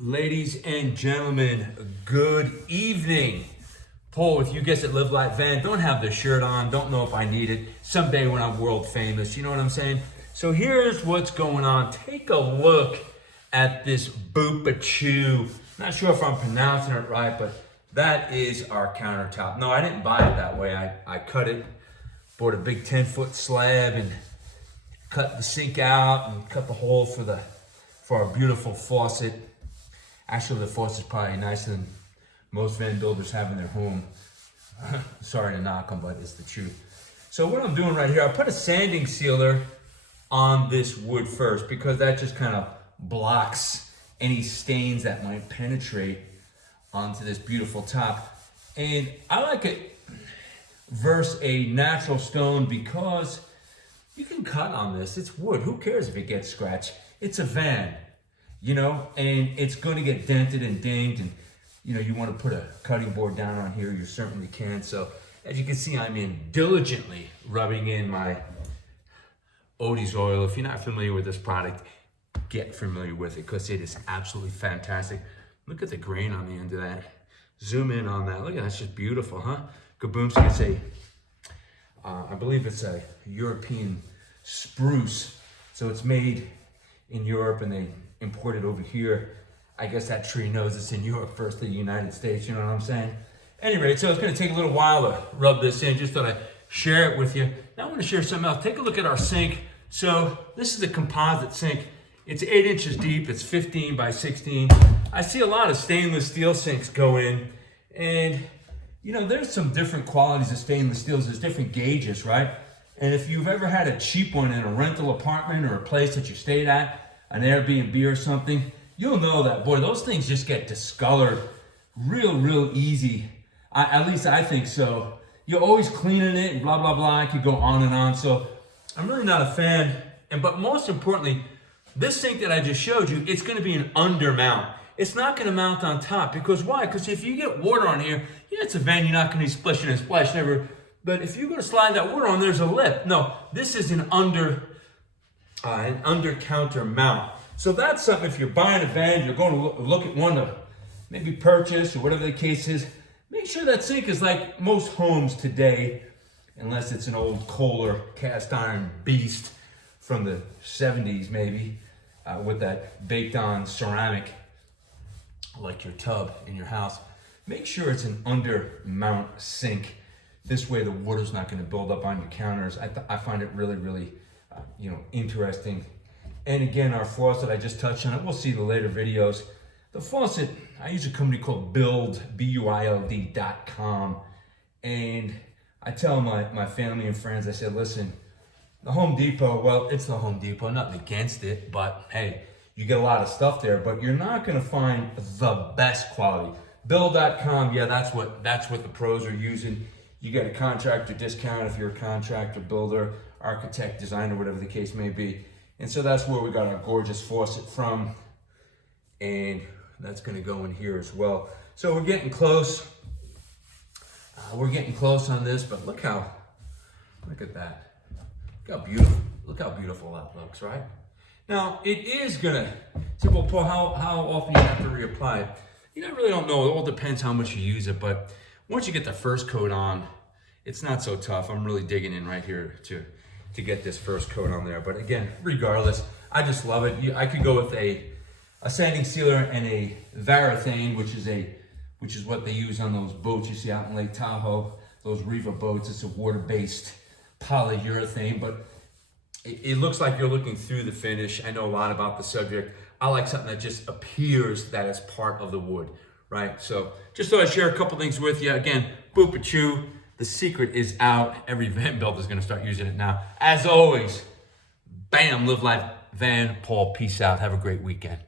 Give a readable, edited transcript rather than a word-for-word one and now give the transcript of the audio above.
Ladies and gentlemen, good evening. Paul with you guys at LivLfe Van. Don't have the shirt on, don't know if I need it. Someday when I'm world famous, you know what I'm saying? So here's what's going on. Take a look at this Boop-a-Chew. Not sure if I'm pronouncing it right, but that is our countertop. No, I didn't buy it that way. I cut it, bought a big 10-foot slab and cut the sink out and cut the hole for our beautiful faucet. Actually, the faucet's probably nicer than most van builders have in their home. Sorry to knock them, but it's the truth. So what I'm doing right here, I put a sanding sealer on this wood first because that just kind of blocks any stains that might penetrate onto this beautiful top. And I like it versus a natural stone because you can cut on this. It's wood. Who cares if it gets scratched? It's a van. You know, and it's going to get dented and dinged, and you know, you want to put a cutting board down on here, you certainly can. So as you can see, I'm diligently rubbing in my Odie's oil. If you're not familiar with this product, get familiar with it because it is absolutely fantastic. Look at the grain on the end of that. Zoom in on that. Look at that, that's just beautiful, huh? Kaboomski, it's I believe it's a European spruce. So it's made in Europe and they imported over here. I guess that tree knows it's in Europe first to the United States, you know what I'm saying? Anyway, so it's gonna take a little while to rub this in. Just thought I'd share it with you. Now I wanna share something else. Take a look at our sink. So this is a composite sink. It's 8 inches deep, it's 15 by 16. I see a lot of stainless steel sinks go in, and you know, there's some different qualities of stainless steels. There's different gauges, right? And if you've ever had a cheap one in a rental apartment or a place that you stayed at, an Airbnb or something, you'll know that, boy, those things just get discolored real easy. At least I think so. You're always cleaning it and blah, blah, blah. I could go on and on. So I'm really not a fan. But most importantly, this sink that I just showed you, it's gonna be an under mount. It's not gonna mount on top because why? Because if you get water on here, yeah, it's a van, you're not gonna be splishing and splash never. But if you're gonna slide that water on, there's a lip. No, this is an under counter mount. So that's something, if you're buying a van, you're going to look at one to maybe purchase or whatever the case is, make sure that sink is like most homes today, unless it's an old Kohler cast iron beast from the 70s maybe, with that baked on ceramic, like your tub in your house. Make sure it's an under mount sink. This way the water's not going to build up on your counters. I find it really interesting. And again, our faucet, I just touched on it. We'll see the later videos. The faucet, I use a company called Build, BUILD.com. And I tell my family and friends, I said, listen, the Home Depot, well, it's the Home Depot, nothing against it, but hey, you get a lot of stuff there, but you're not gonna find the best quality. Build.com, yeah, that's what the pros are using. You get a contractor discount if you're a contractor, builder, architect, designer, whatever the case may be. And so that's where we got our gorgeous faucet from. And that's gonna go in here as well. So we're getting close. We're getting close on this, but look at that. Look how beautiful that looks, right? Now, it is gonna, say, well, Paul, how often do you have to reapply it? You know, I really don't know. It all depends how much you use it, but once you get the first coat on, it's not so tough. I'm really digging in right here to get this first coat on there. But again, regardless, I just love it. I could go with a sanding sealer and a varathane, which is what they use on those boats you see out in Lake Tahoe, those Riva boats. It's a water-based polyurethane, but it looks like you're looking through the finish. I know a lot about the subject. I like something that just appears that it's part of the wood, right? So just thought I'd share a couple things with you. Again, Boop-a-Chew. The secret is out. Every van builder is going to start using it now. As always, bam, LivLfe Van. Paul, peace out. Have a great weekend.